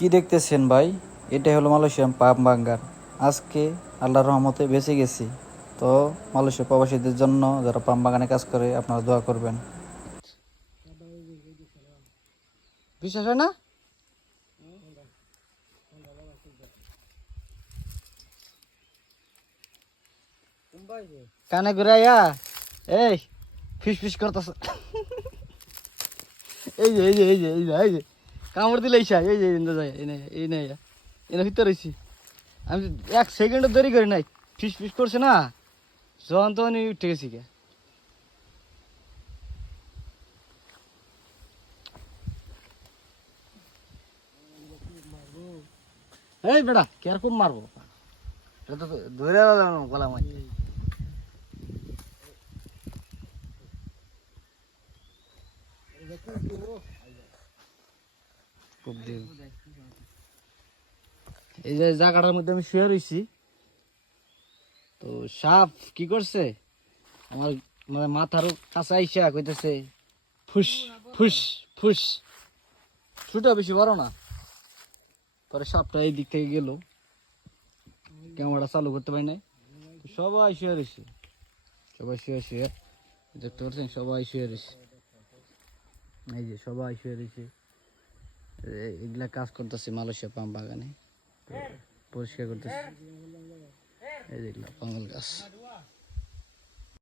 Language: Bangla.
কি দেখতেছেন ভাই? এটা হলো মালয়েশিয়ান পাম বাঙ্গার। আজকে আল্লাহর রহমতে বেঁচে গেছি। তো মালয়েশিয়া প্রবাসীদের জন্য যারা পাম বাগানে কাজ করে আপনারা দোয়া করবেন। বিশ্বাস হয় না? কানে ঘুরাইয়া এই ফিস ফিস করতেছ। এই যে কামড় দিলে এই ভিতরে রয়েছি আমি। 1 সেকেন্ড দেরি করি নাই, ফিস ফিস করছে না, যখন তখন উঠে গেছি গে। এই বেটা কিরকম মারবো, এটা তো ধরে গলা মারতে। এই যে জায়গাটার মধ্যে আমি শুয়ে রয়েছি, তো সাপ কি করছে আমার মানে মাথার কাছে আইসা কইতেছে ফুস ফুস ফুস। ছোট বেশি বড় না। পরে সাপটা এই দিক থেকে গেল, ক্যামেরা চালু করতে পারি নাই। সবাই শুয়ে রয়েছে, সবাই শুয়ে শুয়ে দেখতে পাচ্ছেন, সবাই শুয়ে রয়েছে। এই যে সবাই শুয়ে রয়েছে, এগুলা কাজ করতেছে মালয়েশিয়া পাম বাগানে, পরিষ্কার করতেছে। এই দেখলাম পাঙ্গাল গাছ।